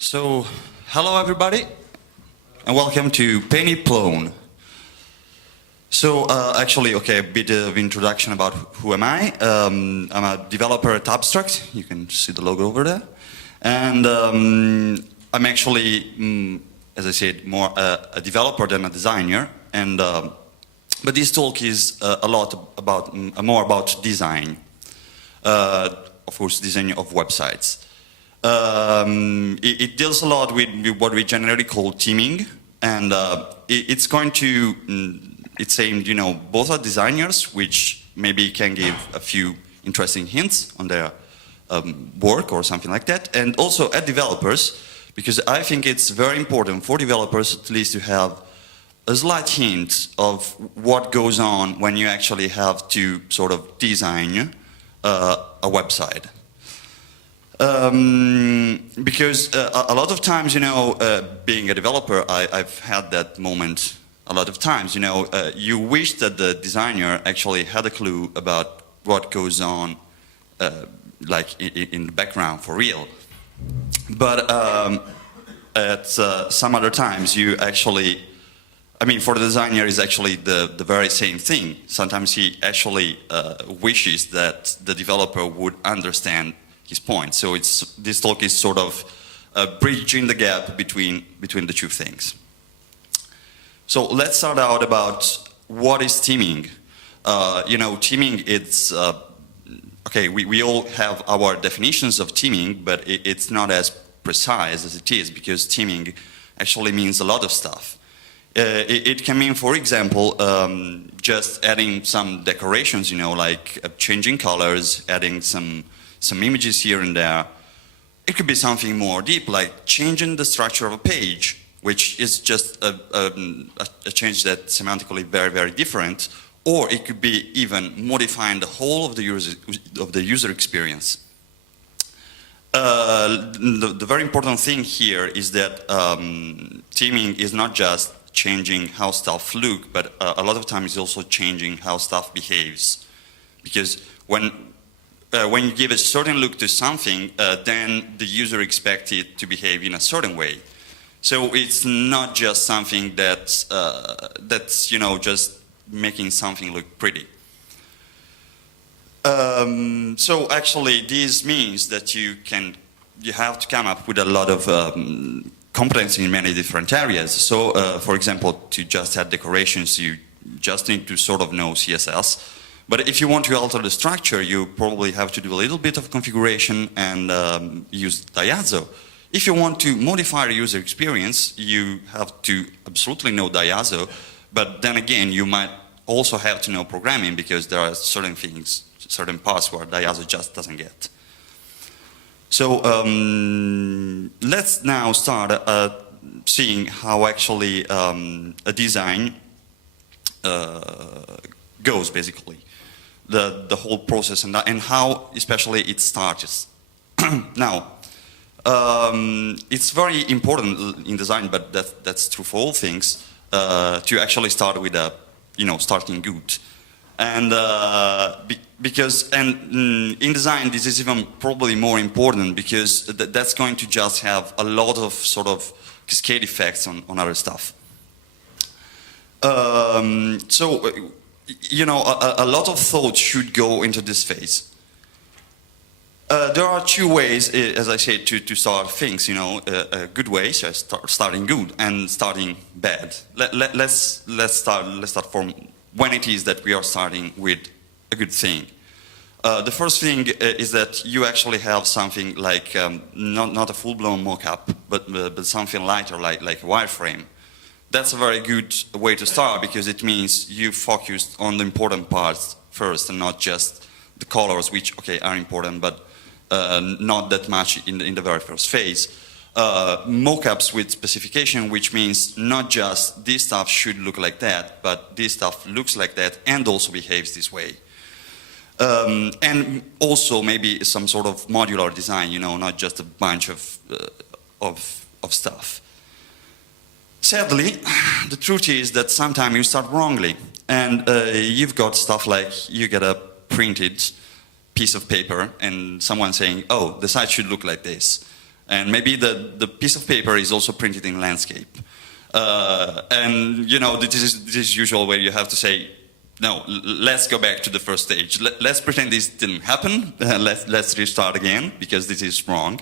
So, hello everybody, and welcome to Penny Plone. So, actually, okay, a bit of introduction about who am I. I'm a developer at Abstract. You can see the logo over there. And I'm actually, as I said, more a developer than a designer. And but this talk is a lot about more about design. Of course, design of websites. It deals a lot with what we generally call teaming, and it's going to, it's aimed, both are designers, which maybe can give a few interesting hints on their work or something like that, and also at developers, because I think it's very important for developers at least to have a slight hint of what goes on when you actually have to sort of design a website. Because a lot of times, being a developer, I've had that moment a lot of times, you wish that the designer actually had a clue about what goes on, like in the background for real. But at some other times, you actually, for the designer, is actually the very same thing. Sometimes he actually wishes that the developer would understand his point. So this talk is sort of bridging the gap between the two things. So let's start out about what is teaming. Teaming, it's, okay, we all have our definitions of teaming, but it's not as precise as it is, because teaming actually means a lot of stuff. It can mean, for example, just adding some decorations, like changing colors, adding some images here and there. It could be something more deep, like changing the structure of a page, which is just a change that's semantically very, very different. Or it could be even modifying the whole of the user experience. The very important thing here is that teaming is not just changing how stuff look, but a lot of times it's also changing how stuff behaves. Because when you give a certain look to something, then the user expects it to behave in a certain way. So it's not just something that's just making something look pretty. So actually, this means that you have to come up with a lot of competency in many different areas. So, for example, to just add decorations, you just need to sort of know CSS. But if you want to alter the structure, you probably have to do a little bit of configuration and use Diazo. If you want to modify the user experience, you have to absolutely know Diazo. But then again, you might also have to know programming, because there are certain things, certain parts where Diazo just doesn't get. So let's now start seeing how actually a design goes, basically. The whole process and how especially it starts. Now, it's very important in design, but that's true for all things, to actually start with starting good. And in design this is even probably more important, because that's going to just have a lot of sort of cascade effects on other stuff. A lot of thought should go into this phase. There are two ways, as I said, to start things, good ways, starting good and starting bad. Let's start from when it is that we are starting with a good thing. The first thing is that you actually have something like, not a full-blown mock-up, but something lighter, like a wireframe. That's a very good way to start, because it means you focused on the important parts first and not just the colors, which, okay, are important, but not that much in the very first phase. Mockups with specification, which means not just this stuff should look like that, but this stuff looks like that and also behaves this way. And also maybe some sort of modular design, not just a bunch of stuff. Sadly, the truth is that sometimes you start wrongly, and you've got stuff like you get a printed piece of paper and someone saying, oh, the site should look like this. And maybe the piece of paper is also printed in landscape. And you know, this is usual where you have to say, no, let's go back to the first stage. Let's pretend this didn't happen. Let's restart again, because this is wrong.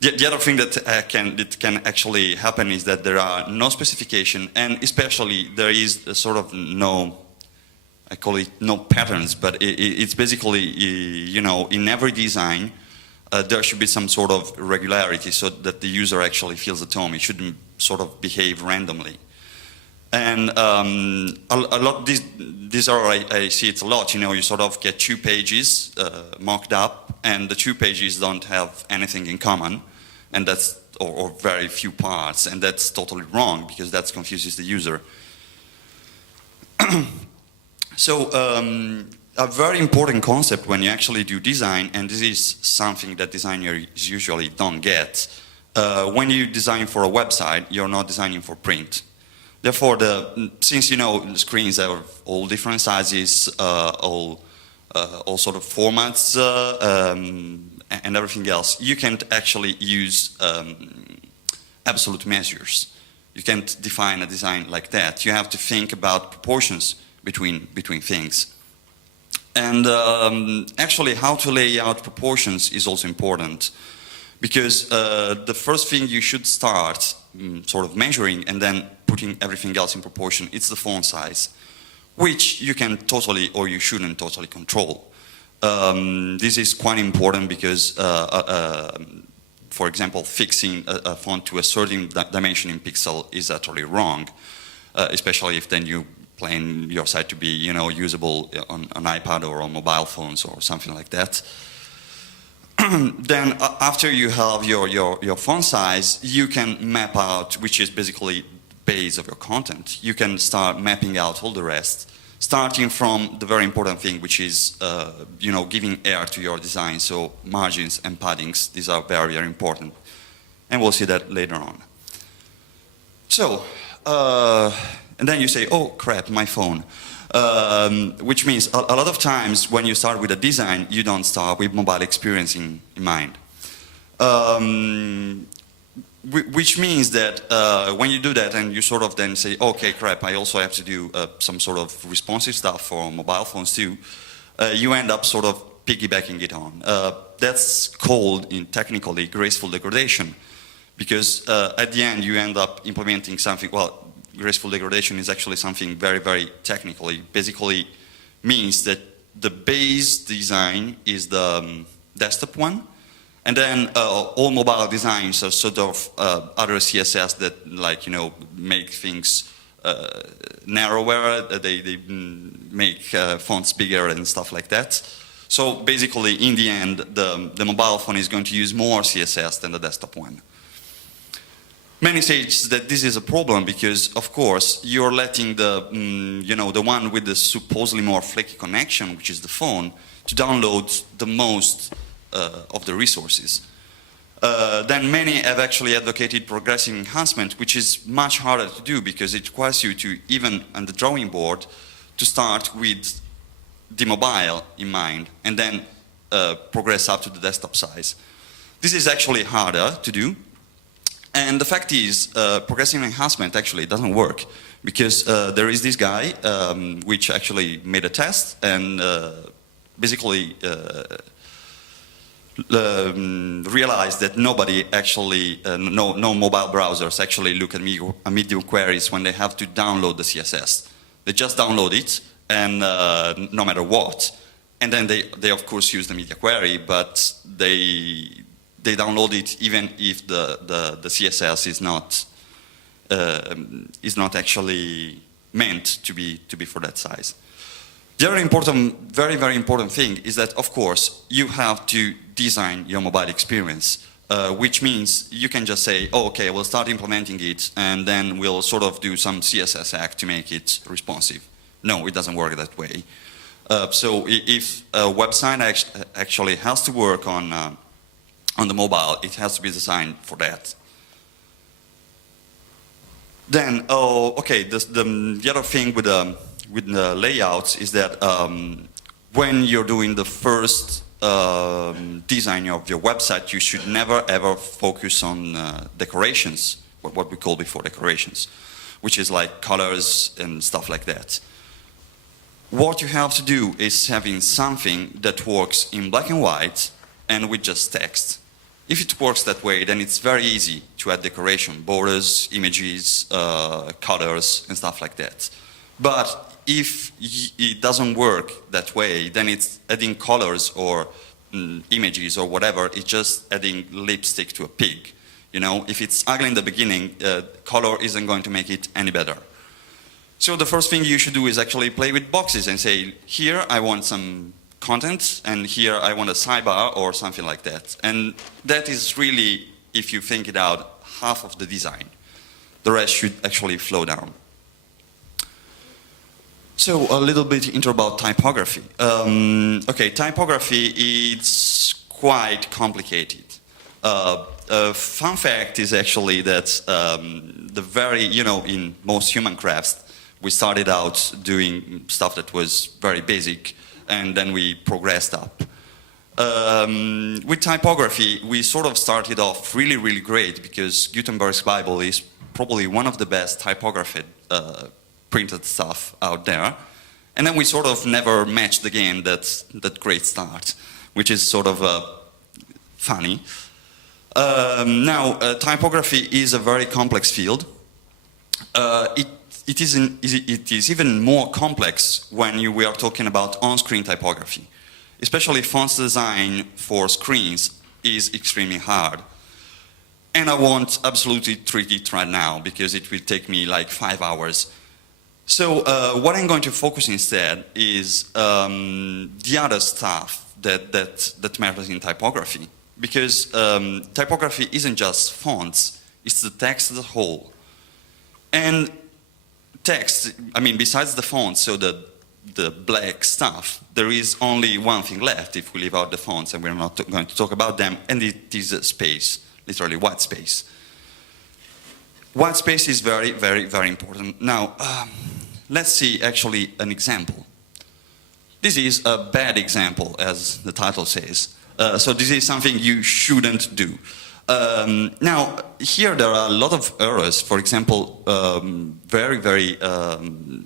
The other thing that can actually happen is that there are no specification, and especially there is a sort of no, I call it no patterns, but it's basically, you know, in every design, there should be some sort of regularity so that the user actually feels at home. It shouldn't sort of behave randomly. And a lot, these are, I see it a lot, you know, you sort of get 2 pages mocked up, and the 2 pages don't have anything in common, and that's, or very few parts, and that's totally wrong, because that confuses the user. So, a very important concept when you actually do design, and this is something that designers usually don't get, when you design for a website, you're not designing for print. Therefore, since you know screens are all different sizes, all sort of formats, and everything else, you can't actually use absolute measures. You can't define a design like that. You have to think about proportions between things. And actually, how to lay out proportions is also important, because the first thing you should start sort of measuring and then putting everything else in proportion, it's the font size, which you can totally, or you shouldn't totally control. This is quite important because, for example, fixing a font to a certain dimension in pixel is utterly wrong, especially if then you plan your site to be, you know, usable on an iPad or on mobile phones or something like that. Then after you have your font size, you can map out, which is basically base of your content. You can start mapping out all the rest, starting from the very important thing, which is you know, giving air to your design. So margins and paddings, these are very, very important, and we'll see that later on. So and then you say, oh crap, my phone. Which means a lot of times when you start with a design, you don't start with mobile experience in mind. Which means that when you do that and you sort of then say, okay, crap, I also have to do some sort of responsive stuff for mobile phones too, you end up sort of piggybacking it on. That's called, technically, graceful degradation, because at the end you end up implementing something, well, graceful degradation is actually something very, very technical. It basically means that the base design is the desktop one, and then all mobile designs are sort of other CSS that, like, you know, make things narrower, they make fonts bigger and stuff like that. So basically, in the end, the mobile phone is going to use more CSS than the desktop one. Many say that this is a problem because, of course, you're letting the, you know, the one with the supposedly more flaky connection, which is the phone, to download the most of the resources. Then many have actually advocated progressive enhancement, which is much harder to do because it requires you to, even on the drawing board, to start with the mobile in mind and then progress up to the desktop size. This is actually harder to do. And the fact is, progressive enhancement actually doesn't work because there is this guy which actually made a test and basically realized that nobody actually, no mobile browsers actually look at medium queries when they have to download the CSS. They just download it, and no matter what. And then they of course use the media query, but they download it even if the CSS is not actually meant to be for that size. The other important, very, very important thing is that, of course, you have to design your mobile experience, which means you can just say, oh, okay, we'll start implementing it, and then we'll sort of do some CSS hack to make it responsive. No, it doesn't work that way. So if a website actually has to work on the mobile, it has to be designed for that. Then, okay, the other thing with the layouts is that when you're doing the first design of your website, you should never ever focus on decorations, what we call before decorations, which is like colors and stuff like that. What you have to do is having something that works in black and white and with just text. If it works that way, then it's very easy to add decoration, borders, images, colors, and stuff like that. But if it doesn't work that way, then it's adding colors or images or whatever, it's just adding lipstick to a pig. You know, if it's ugly in the beginning, color isn't going to make it any better. So the first thing you should do is actually play with boxes and say, here I want some content, and here I want a sidebar or something like that. And that is really, if you think it out, half of the design. The rest should actually flow down. So a little bit intro about typography. Okay, typography is quite complicated. A fun fact is actually that in most human crafts, we started out doing stuff that was very basic, and then we progressed up. With typography, we sort of started off really, really great because Gutenberg's Bible is probably one of the best typographed printed stuff out there. And then we sort of never matched again that great start, which is sort of funny. Now, typography is a very complex field. It is even more complex when we are talking about on-screen typography. Especially fonts design for screens is extremely hard. And I won't absolutely treat it right now because it will take me like 5 hours. So what I'm going to focus instead is the other stuff that matters in typography. Because typography isn't just fonts, it's the text as a whole. And text, I mean, besides the fonts, so the black stuff, there is only one thing left if we leave out the fonts, and we're not going to talk about them, and it is a space, literally white space. White space is very, very, very important. Now, let's see actually an example. This is a bad example, as the title says. So this is something you shouldn't do. Now, here there are a lot of errors. For example, very, very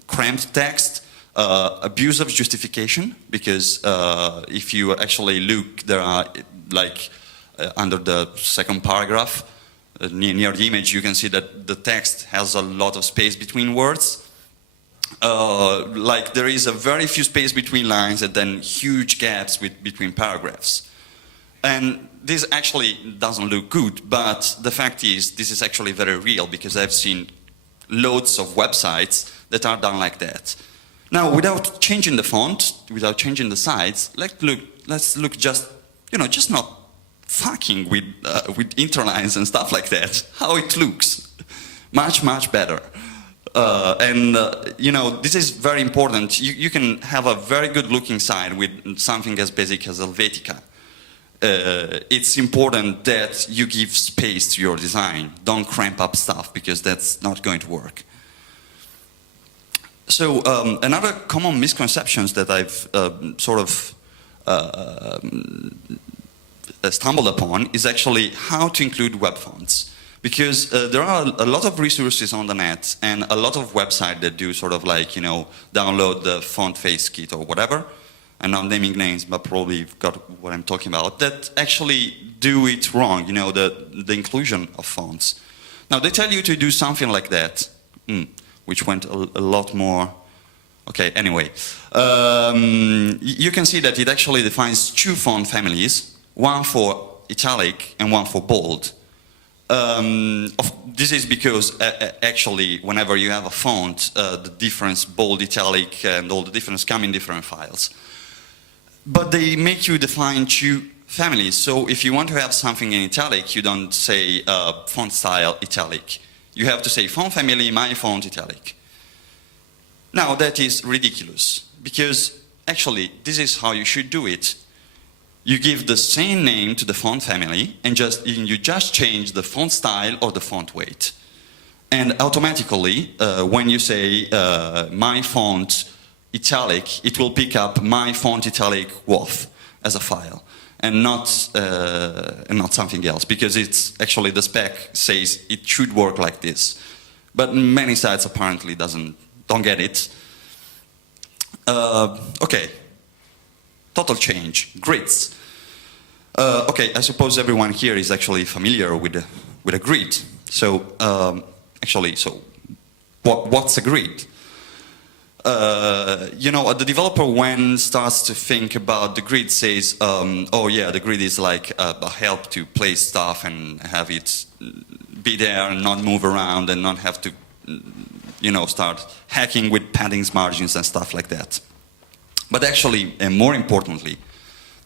cramped text, abuse of justification, because if you actually look, there are like under the second paragraph, near the image, you can see that the text has a lot of space between words. Like there is a very few space between lines and then huge gaps between paragraphs. And this actually doesn't look good, but the fact is this is actually very real because I've seen loads of websites that are done like that. Now, without changing the font, without changing the size, let's look just, just not fucking with interlines and stuff like that. How it looks. Much, much better. This is very important. You can have a very good looking site with something as basic as Helvetica. It's important that you give space to your design. Don't cramp up stuff because that's not going to work. So another common misconceptions that I've stumbled upon is actually how to include web fonts. Because there are a lot of resources on the net and a lot of websites that do sort of like, download the font face kit or whatever. I'm not naming names, but probably you've got what I'm talking about, that actually do it wrong, the inclusion of fonts. Now, they tell you to do something like that, which went a lot more... Okay, anyway. You can see that it actually defines two font families, one for italic and one for bold. This is because actually, whenever you have a font, the difference, bold, italic, and all the difference come in different files. But they make you define two families. So if you want to have something in italic, you don't say font style italic. You have to say font family, my font italic. Now that is ridiculous because actually this is how you should do it. You give the same name to the font family and you just change the font style or the font weight. And automatically, when you say my font italic, it will pick up my font italic WOF. as a file, and not something else, because it's actually the spec says it should work like this, but many sites apparently don't get it. Okay, total change, grids. Okay, I suppose everyone here is actually familiar with a grid. So what's a grid? You know, the developer, when starts to think about the grid, says, oh yeah, the grid is like a help to place stuff and have it be there and not move around and not have to, you know, start hacking with paddings, margins, and stuff like that. But actually, and more importantly,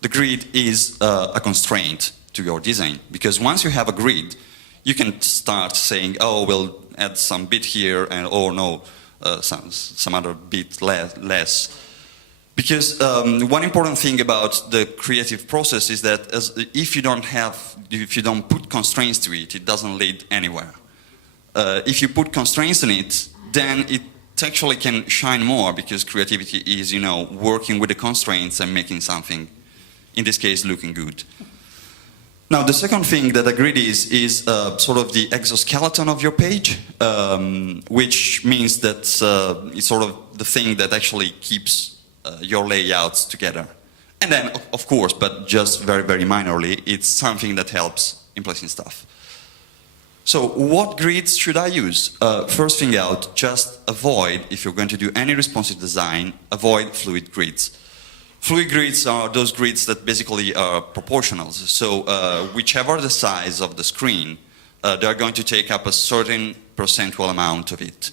the grid is a constraint to your design, because once you have a grid, you can start saying, oh, we'll add some bit here, and oh no, some other bit less. Because one important thing about the creative process is that if you don't put constraints to it, it doesn't lead anywhere. If you put constraints on it, then it actually can shine more, because creativity is, you know, working with the constraints and making something, in this case, looking good. Now, the second thing that a grid is sort of the exoskeleton of your page, which means that it's sort of the thing that actually keeps your layouts together. And then, of course, but just very, very minorly, it's something that helps in placing stuff. So what grids should I use? First thing out, just avoid, if you're going to do any responsive design, avoid fluid grids. Fluid grids are those grids that basically are proportionals. So whichever the size of the screen, they're going to take up a certain percentual amount of it,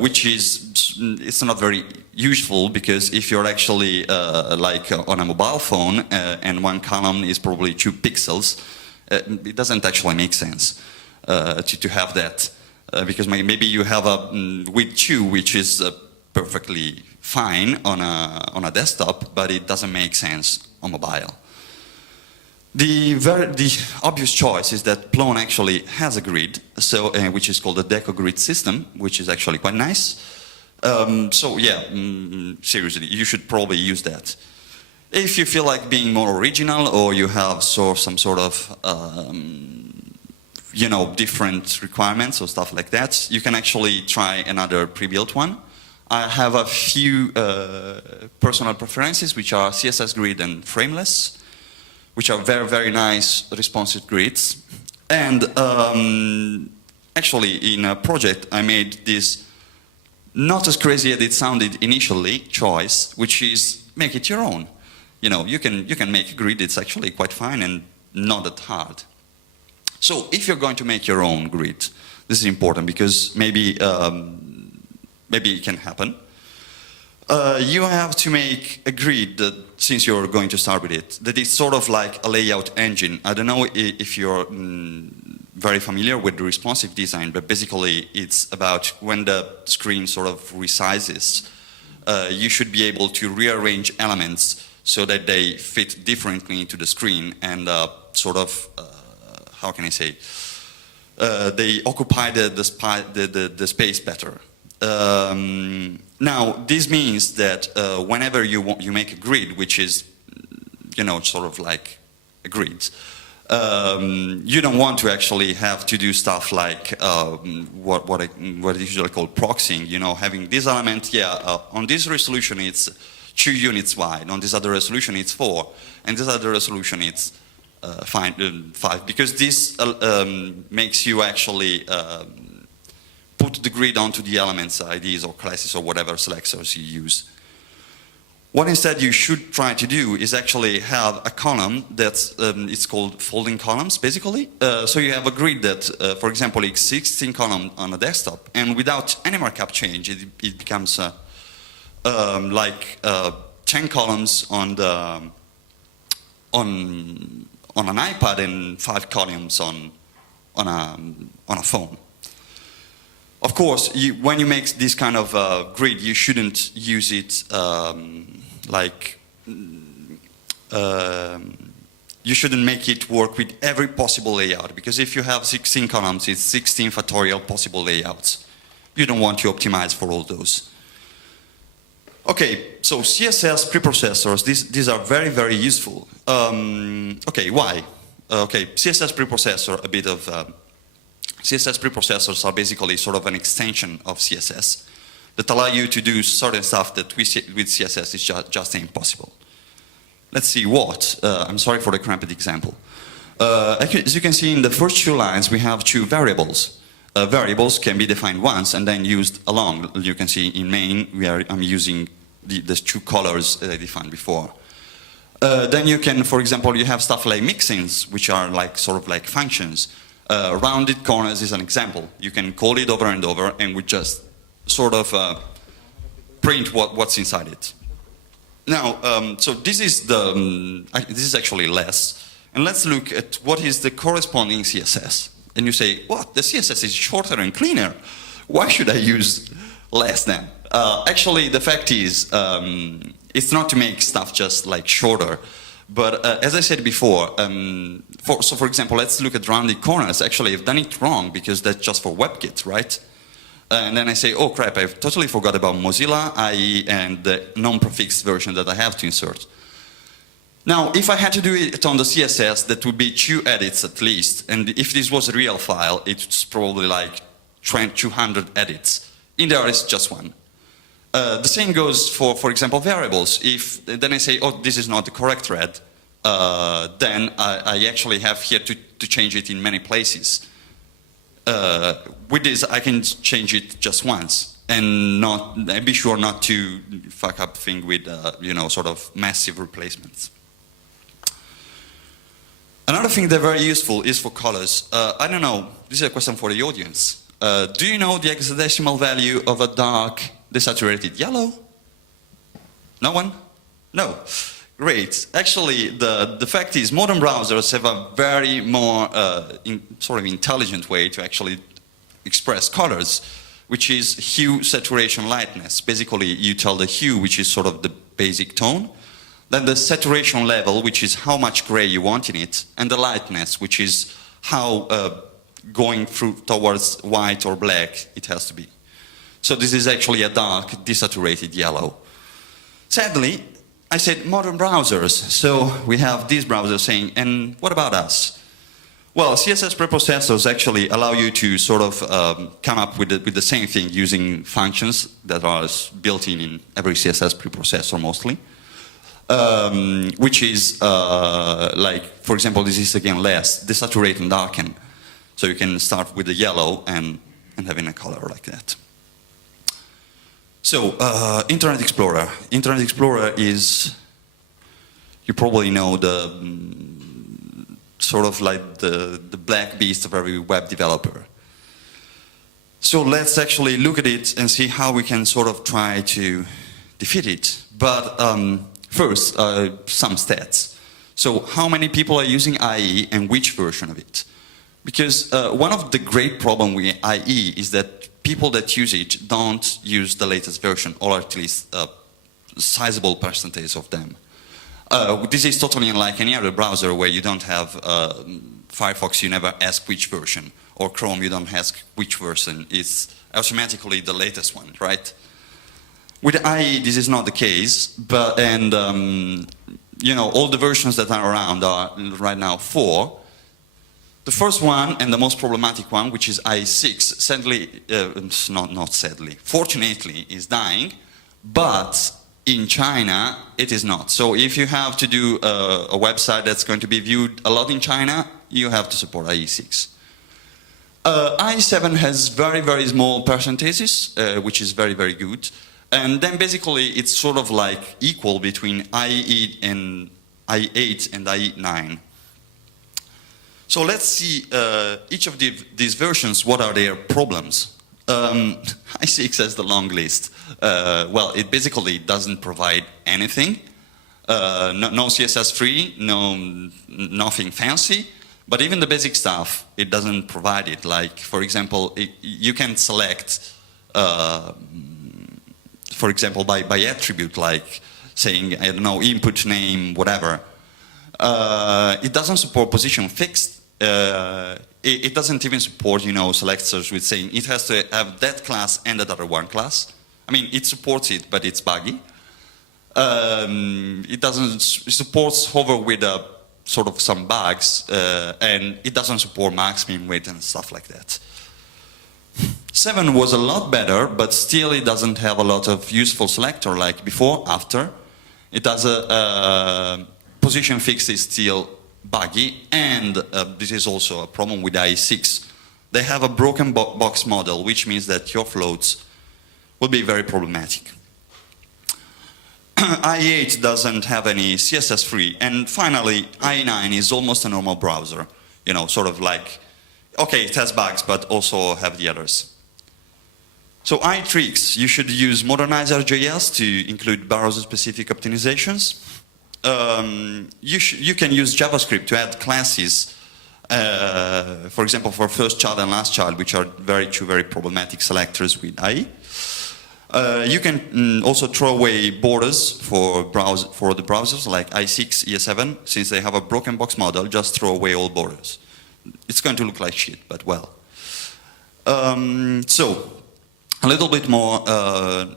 which is, it's not very useful, because if you're actually like on a mobile phone and one column is probably 2 pixels, it doesn't actually make sense to have that, because maybe you have a width 2, which is perfectly fine on a desktop, but it doesn't make sense on mobile. The obvious choice is that Plone actually has a grid, so which is called the Deco grid system, which is actually quite nice. So yeah, seriously, you should probably use that. If you feel like being more original, or you have some sort of you know, different requirements or stuff like that, you can actually try another pre-built one. I have a few personal preferences, which are CSS grid and frameless, which are very, very nice responsive grids. And actually, in a project, I made this not as crazy as it sounded initially choice, which is make it your own. You know, you can make a grid. It's actually quite fine and not that hard. So if you're going to make your own grid, this is important, because maybe it can happen. You have to make a grid that, since you're going to start with it, that is sort of like a layout engine. I don't know if you're very familiar with the responsive design, but basically it's about when the screen sort of resizes, you should be able to rearrange elements so that they fit differently into the screen and sort of, how can I say, they occupy the space better. Now, this means that whenever you make a grid, which is, you know, sort of like a grid, you don't want to actually have to do stuff like what is usually called proxying. You know, having this element, on this resolution it's 2 units wide, on this other resolution it's 4, and this other resolution it's 5, because this makes you actually put the grid onto the elements, IDs or classes or whatever selectors you use. What instead you should try to do is actually have a column that's, it's called folding columns, basically. So you have a grid that, for example, is 16 columns on a desktop, and without any markup change, it becomes like 10 columns on an iPad and 5 columns on a phone. Of course, when you make this kind of grid, you shouldn't use it you shouldn't make it work with every possible layout, because if you have 16 columns, it's 16 factorial possible layouts. You don't want to optimize for all those. Okay, so CSS preprocessors, these are very, very useful. Okay, why? Okay, CSS preprocessor, a bit of... CSS preprocessors are basically sort of an extension of CSS that allow you to do certain stuff that with CSS is just impossible. Let's see what. I'm sorry for the cramped example. As you can see in the first two lines, we have two variables. Variables can be defined once and then used along. You can see in main, I'm using the two colors that I defined before. Then you can, for example, you have stuff like mixins, which are like sort of like functions. Rounded corners is an example. You can call it over and over, and we just sort of print what's inside it. Now, so this is this is actually less. And let's look at what is the corresponding CSS. And you say, what? The CSS is shorter and cleaner. Why should I use less then? Actually, the fact is, it's not to make stuff just like shorter. But as I said before, so for example, let's look at rounded corners. Actually, I've done it wrong because that's just for WebKit, right? And then I say, oh crap, I've totally forgot about Mozilla IE and the non-prefixed version that I have to insert. Now, if I had to do it on the CSS, that would be 2 edits at least. And if this was a real file, it's probably like 200 edits. In there, it's just one. The same goes for example, variables. If then I say, oh, this is not the correct thread, then I actually have here to change it in many places. With this, I can change it just once and be sure not to fuck up thing with you know, sort of massive replacements. Another thing that's very useful is for colors. I don't know. This is a question for the audience. Do you know the hexadecimal value of a dark desaturated yellow? No one? No. Great. Actually, the fact is modern browsers have a very more sort of intelligent way to actually express colors, which is hue, saturation, lightness. Basically, you tell the hue, which is sort of the basic tone, then the saturation level, which is how much gray you want in it, and the lightness, which is how going through towards white or black it has to be. So this is actually a dark, desaturated yellow. Sadly, I said modern browsers, so we have these browsers saying, and what about us? Well, CSS preprocessors actually allow you to sort of come up with the same thing using functions that are built in every CSS preprocessor mostly, which is like, for example, this is again less, desaturate and darken. So you can start with the yellow and having a color like that. So, Internet Explorer. Internet Explorer is, you probably know, the sort of like the black beast of every web developer. So let's actually look at it and see how we can sort of try to defeat it. But first, some stats. So how many people are using IE and which version of it? Because one of the great problems with IE is that people that use it don't use the latest version, or at least a sizable percentage of them. This is totally unlike any other browser where you don't have Firefox, you never ask which version, or Chrome, you don't ask which version. It's automatically the latest one, right? With IE, this is not the case, but you know, all the versions that are around are right now 4. The first one, and the most problematic one, which is IE6, sadly, not sadly, fortunately, is dying, but in China, it is not. So if you have to do a website that's going to be viewed a lot in China, you have to support IE6. IE7 has very, very small percentages, which is very, very good. And then basically, it's sort of like equal between IE8 and IE9. So let's see each of these versions, what are their problems. IE6 has the long list. Well, it basically doesn't provide anything. No CSS free, nothing fancy. But even the basic stuff, it doesn't provide it. Like, for example, you can select, for example, by attribute, like saying, I don't know, input name, whatever. It doesn't support position fixed. It doesn't even support, you know, selectors with saying it has to have that class and that other one class. I mean, it supports it, but it's buggy. It supports hover with sort of some bugs, and it doesn't support max, min, weight, and stuff like that. 7 was a lot better, but still it doesn't have a lot of useful selector like before, after. It has a position fix is still buggy, and this is also a problem with IE6. They have a broken box model, which means that your floats will be very problematic. IE8 doesn't have any CSS free, and finally IE9 is almost a normal browser. You know, sort of like, okay, it has bugs, but also have the others. So IE tricks, you should use Modernizer.js to include browser-specific optimizations. You can use JavaScript to add classes, for example, for first child and last child, which are two very problematic selectors with IE. You can also throw away borders for the browsers like IE6, IE7, since they have a broken box model. Just throw away all borders. It's going to look like shit, but well. So a little bit more.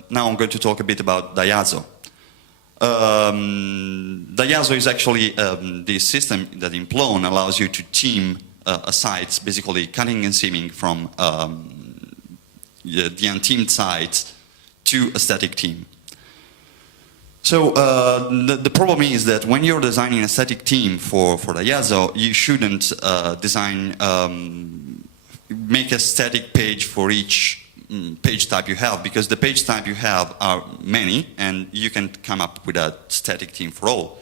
Now I'm going to talk a bit about Diazo. Diazo is actually the system that in Plone allows you to team a site, basically cutting and seaming from the unteamed site to a static team. So the problem is that when you're designing a static team for Diazo, you shouldn't make a static page for each page type you have, because the page type you have are many, and you can come up with a static theme for all.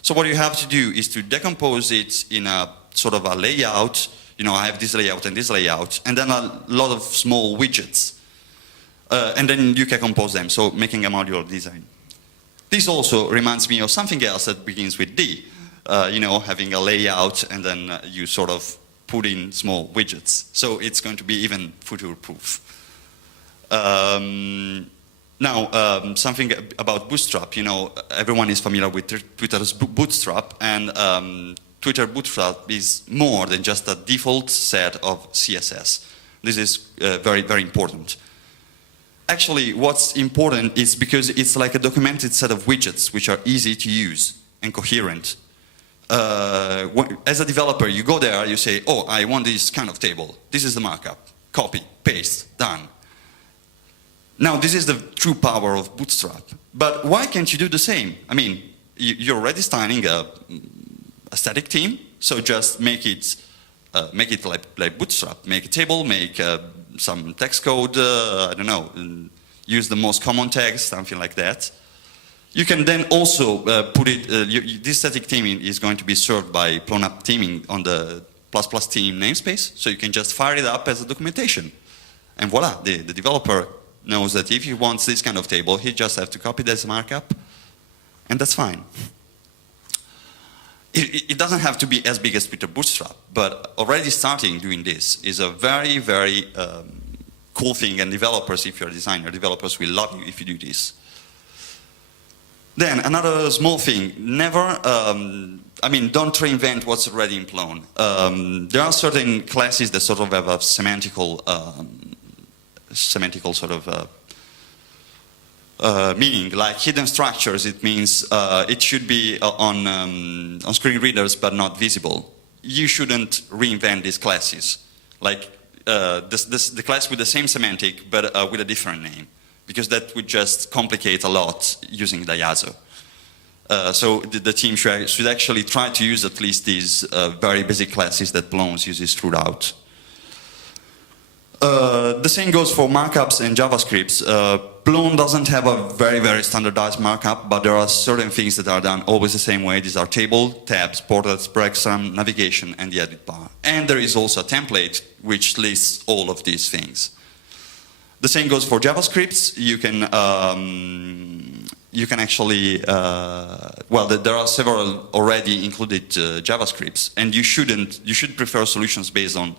So what you have to do is to decompose it in a sort of a layout. You know, I have this layout and this layout, and then a lot of small widgets. And then you can compose them, so making a modular design. This also reminds me of something else that begins with D. You know, having a layout, and then you sort of put in small widgets. So it's going to be even future-proof. Now, something about Bootstrap. You know, everyone is familiar with Twitter's Bootstrap, and Twitter Bootstrap is more than just a default set of CSS. This is very, very important. Actually, what's important is because it's like a documented set of widgets which are easy to use and coherent. As a developer, you go there, you say, oh, I want this kind of table. This is the markup. Copy, paste, done. Now, this is the true power of Bootstrap. But why can't you do the same? I mean, you're already styling a static theme, so just make it like Bootstrap. Make a table, make some text code, I don't know, use the most common tags, something like that. You can then also put it, this static theming is going to be served by Plone app theming on the ++ theme namespace, so you can just fire it up as a documentation. And voila, the developer knows that if he wants this kind of table, he just has to copy this markup, and that's fine. It doesn't have to be as big as Twitter Bootstrap, but already starting doing this is a very, very cool thing, and developers, if you're a designer, developers will love you if you do this. Then another small thing, never, don't reinvent what's already in Plone. There are certain classes that sort of have a semantical sort of meaning, like hidden structures. It means it should be on screen readers but not visible. You shouldn't reinvent these classes. Like the class with the same semantic but with a different name, because that would just complicate a lot using Diazo. So the team should actually try to use at least these very basic classes that Plone uses throughout. The same goes for markups and JavaScripts. Plone doesn't have a very, very standardized markup, but there are certain things that are done always the same way. These are table, tabs, portlets, breadcrumb, navigation, and the edit bar. And there is also a template which lists all of these things. The same goes for JavaScripts. You can actually, there are several already included JavaScripts, and you should prefer solutions based on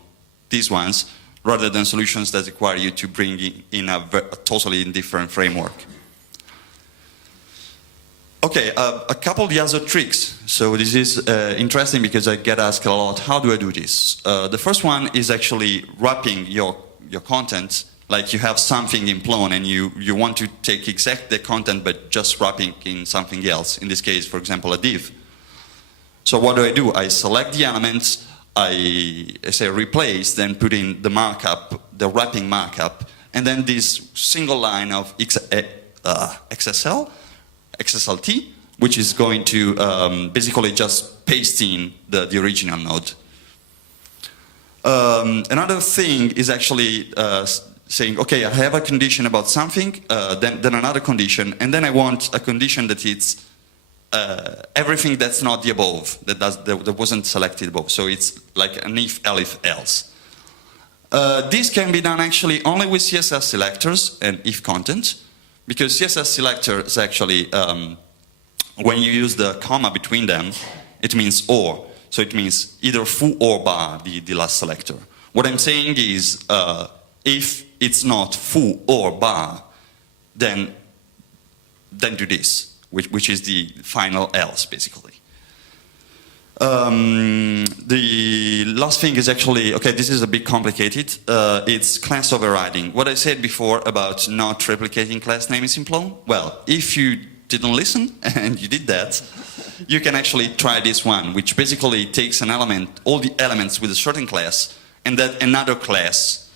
these ones, rather than solutions that require you to bring in a totally different framework. Okay, a couple of Diazo tricks. So this is interesting because I get asked a lot, how do I do this? The first one is actually wrapping your content Like you have something in Plone and you want to take exact the content but just wrapping in something else. In this case, for example, a div. So what do? I select the elements, I say replace, then put in the markup, the wrapping markup, and then this single line of XSLT, which is going to basically just paste in the original node. Another thing is actually saying, okay, I have a condition about something, then another condition, and then I want a condition that it's everything that's not the above, that wasn't selected above. So it's like an if, else. This can be done actually only with CSS selectors and if content, because CSS selectors actually, when you use the comma between them, it means or. So it means either foo or bar, the last selector. What I'm saying is, if it's not foo or bar, then do this, which is the final else, basically. The last thing is actually, okay, this is a bit complicated. It's class overriding. What I said before about not replicating class names in Plone, well, if you didn't listen and you did that, you can actually try this one, which basically takes an element, all the elements with a certain class, and then another class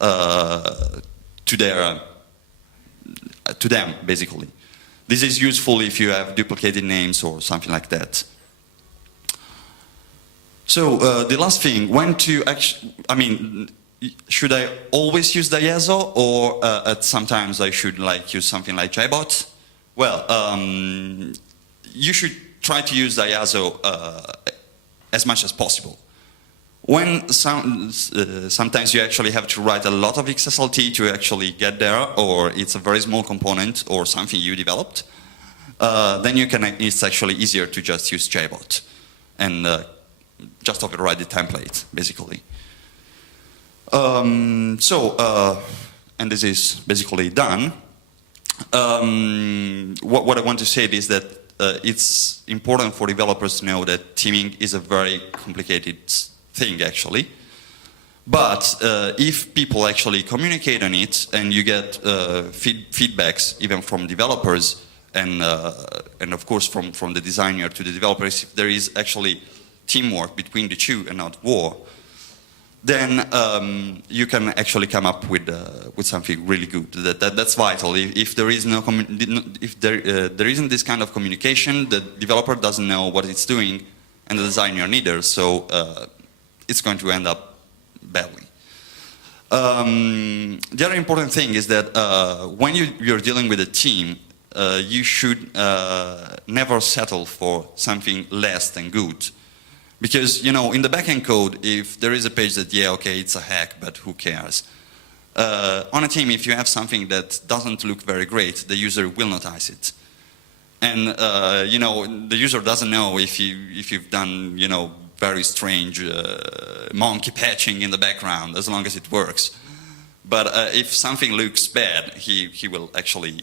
to them, basically. This is useful if you have duplicated names or something like that. So the last thing, when to actually, I mean, should I always use the ISO, or at sometimes I should like use something like JBot? Well, you should try to use the ISO as much as possible. When sometimes you actually have to write a lot of XSLT to actually get there, or it's a very small component or something you developed, then it's actually easier to just use JBot and just override the template, basically. And this is basically done. What I want to say is that it's important for developers to know that teaming is a very complicated thing, actually. But if people actually communicate on it and you get feedbacks even from developers and of course from the designer to the developers, if there is actually teamwork between the two and not war, then you can actually come up with something really good. That's vital. If there is no there isn't this kind of communication, the developer doesn't know what it's doing, and the designer neither. So it's going to end up badly. The other important thing is that when you're dealing with a team, you should never settle for something less than good. Because, you know, in the backend code, if there is a page that, yeah, okay, it's a hack, but who cares? On a team, if you have something that doesn't look very great, the user will notice it. And, you know, the user doesn't know if you've done, you know, very strange monkey patching in the background, as long as it works. But if something looks bad, he will actually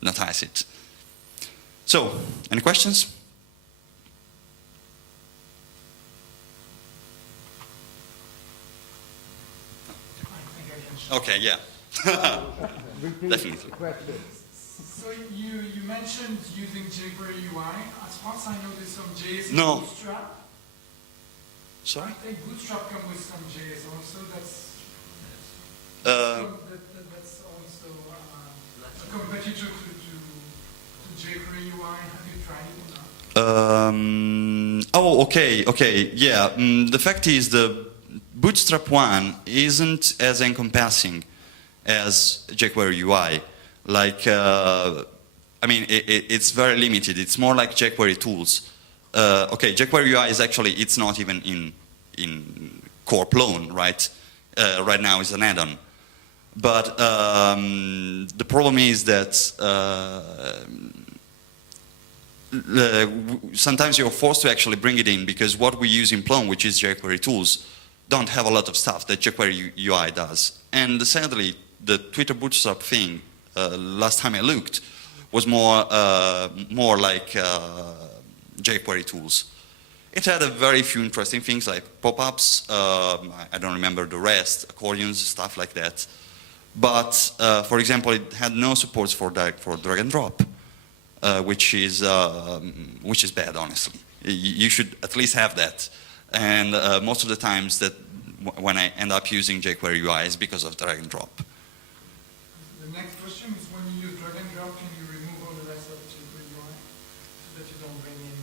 notice it. So, any questions? Okay, yeah. Definitely. So you mentioned using jQuery UI. As far as I know, there's some JS No. Bootstrap. Sorry? I think Bootstrap comes with some JS also. That's also a competitor to jQuery UI. Have you tried it or not? Oh, okay, yeah. The fact is the Bootstrap 1 isn't as encompassing as jQuery UI. Like, I mean, it's very limited. It's more like jQuery tools. Okay, jQuery UI is actually, it's not even in core Plone, right? Right now it's an add-on. But the problem is that sometimes you're forced to actually bring it in, because what we use in Plone, which is jQuery tools, don't have a lot of stuff that jQuery UI does. And sadly, the Twitter Bootstrap thing, last time I looked, was more like jQuery tools. It had a very few interesting things like pop-ups, I don't remember the rest, accordions, stuff like that. But for example, it had no supports for drag and drop, which is bad, honestly. You should at least have that. And most of the times that when I end up using jQuery UI is because of drag and drop. The next question is, when you use drag and drop, can you remove all the rest of jQuery UI so that you don't bring in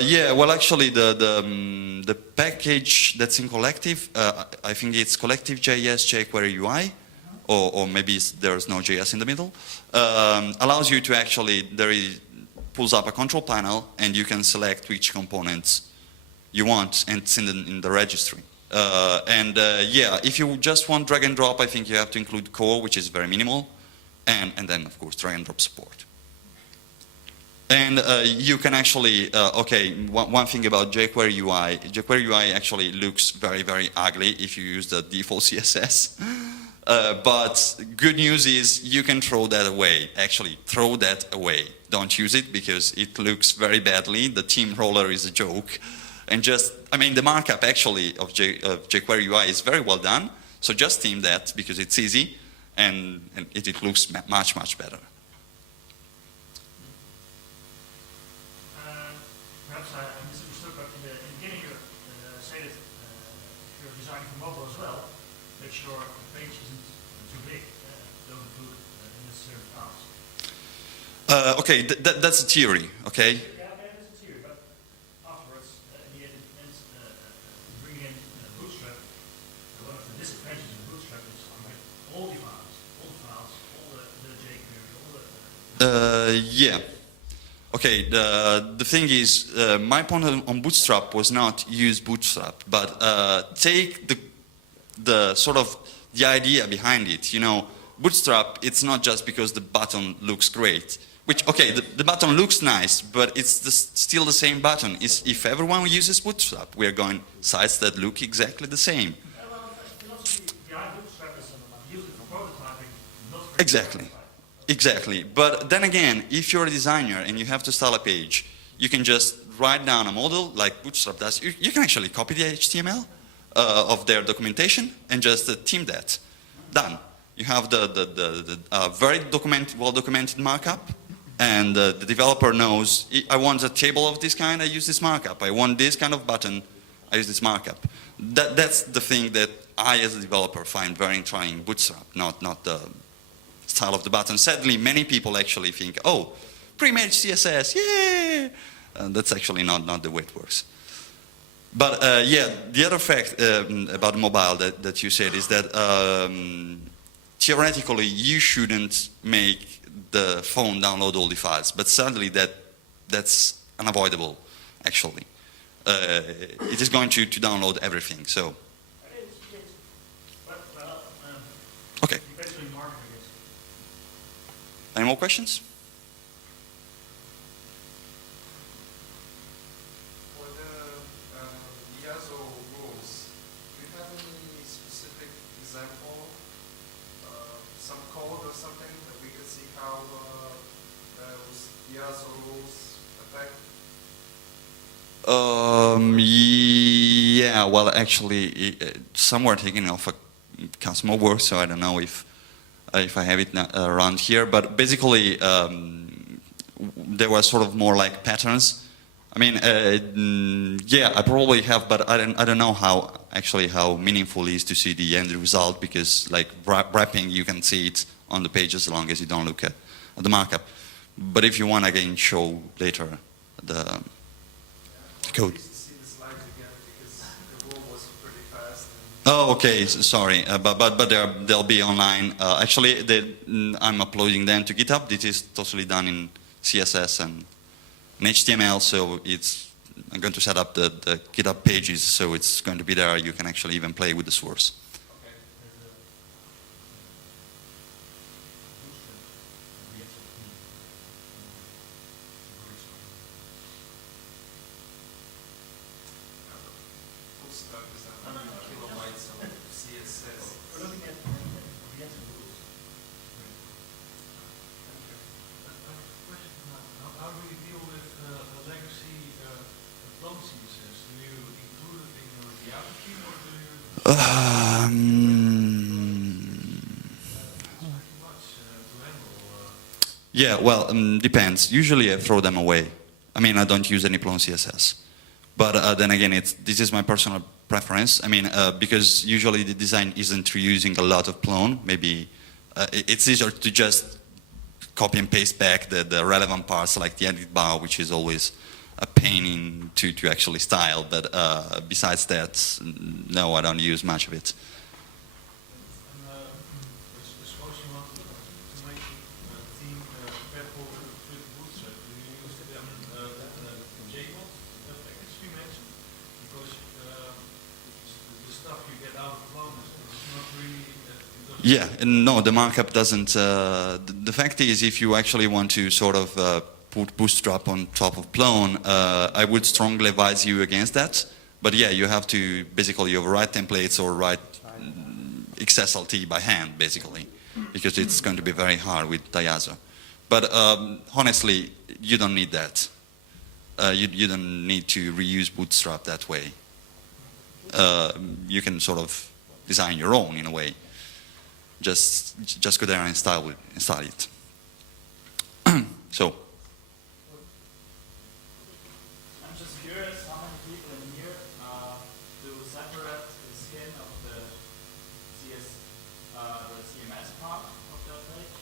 Yeah, well, actually, the package that's in collective, I think it's collective.js jQuery UI, or maybe there's no JS in the middle, allows you to actually, pulls up a control panel, and you can select which components you want, and it's in the registry. Yeah, if you just want drag and drop, I think you have to include core, which is very minimal, and then, of course, drag and drop support. And you can actually, okay, one thing about jQuery UI actually looks very, very ugly if you use the default CSS. But good news is you can throw that away. Actually, throw that away. Don't use it because it looks very badly. The theme roller is a joke. And just, I mean, the markup actually of jQuery UI is very well done. So just theme that because it's easy and it looks much, much better. Perhaps I misunderstood, but in the beginning you say that if you're designing for mobile as well, make sure the page isn't too big. Don't include unnecessary files. Okay, that's a theory, okay? Yeah, okay, that's a theory, but afterwards, in the end, bringing in Bootstrap, one of the disadvantages of Bootstrap is all the files, all the jQuery, all the... Yeah. Okay, the thing is, my point on Bootstrap was not use Bootstrap, but take the sort of the idea behind it. You know, Bootstrap, it's not just because the button looks great. Which, okay, the button looks nice, but it's still the same button. If everyone uses Bootstrap, we're going sites that look exactly the same. Well, the philosophy behind Bootstrap is use it for prototyping, not for... Exactly. Exactly, but then again, if you're a designer and you have to style a page, you can just write down a model like Bootstrap does. You can actually copy the HTML of their documentation and just theme that. Done. You have the very well-documented markup, and the developer knows, I want a table of this kind, I use this markup. I want this kind of button, I use this markup. That's the thing that I, as a developer, find very interesting in Bootstrap, not the style of the button. Sadly, many people actually think, oh, pre-made CSS, yay! That's actually not the way it works. But yeah, the other fact about mobile that you said is that theoretically you shouldn't make the phone download all the files, but sadly that's unavoidable, actually. It is going to download everything, so. Okay. Any more questions? For the IASO rules, do you have any specific example, some code or something that we could see how those IASO rules affect? Yeah, well, actually, some were taken off a customer work, so I don't know if I have it around here, but basically there were sort of more like patterns. I mean, yeah, I probably have, but I don't know how meaningful it is to see the end result, because like wrapping, you can see it on the page as long as you don't look at the markup. But if you want, I can show later the code. Oh, okay. Sorry, but they'll be online. Actually, I'm uploading them to GitHub. This is totally done in CSS and HTML. So I'm going to set up the GitHub pages, so it's going to be there. You can actually even play with the source. Yeah, well, depends. Usually I throw them away. I mean, I don't use any Plone CSS. But then again, this is my personal preference. I mean, because usually the design isn't reusing a lot of Plone. Maybe it's easier to just copy and paste back the relevant parts, like the edit bar, which is always a pain to actually style. But besides that, no, I don't use much of it. Suppose you want to make a theme compatible with Bootstrap. Do you use JMod package you mentioned? Because the stuff you get out of Plone is not really. Yeah, no, the markup doesn't. The fact is, if you actually want to sort of put Bootstrap on top of Plone, I would strongly advise you against that. But yeah, you have to basically overwrite templates or write XSLT by hand, basically, because it's going to be very hard with Diazo. But honestly, you don't need that. You don't need to reuse Bootstrap that way. You can sort of design your own in a way. Just go there and install it. So. I'm just curious how many people in here do separate the skin of the CMS part of that page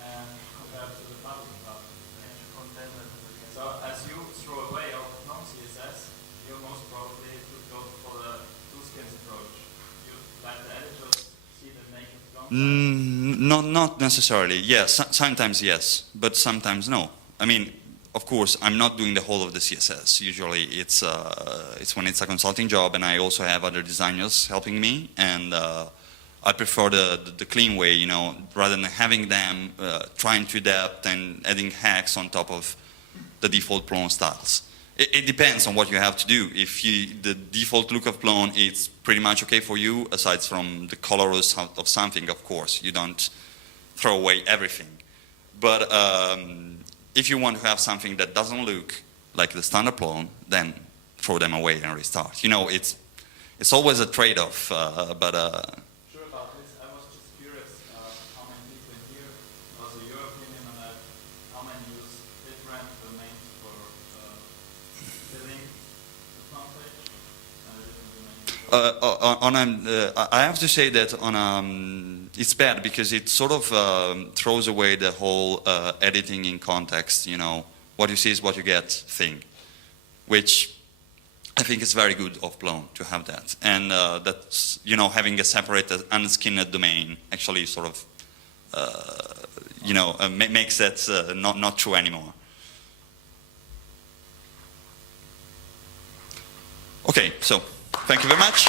and compared to the public part. So as you throw away all non-CSS, you most probably would go for the two skins approach. You let the editors see the naked Not necessarily. Yes, sometimes yes, but sometimes no. I mean, of course, I'm not doing the whole of the CSS. Usually, it's when it's a consulting job, and I also have other designers helping me, and I prefer the clean way, you know, rather than having them trying to adapt and adding hacks on top of the default Plone styles. It depends on what you have to do. If the default look of Plone is pretty much okay for you, aside from the colors of something, of course, you don't throw away everything. But if you want to have something that doesn't look like the standard Plone, then throw them away and restart. You know, it's always a trade-off, but. Sure about this. I was just curious how many people in here, also your opinion on that, how many use different domains for filling the front page and different domains for I have to say that it's bad because it sort of throws away the whole editing in context, you know, what you see is what you get thing, which I think it's very good of Plone to have that. And that's, you know, having a separate unskinned domain actually sort of, you know, makes that not true anymore. Okay, so thank you very much.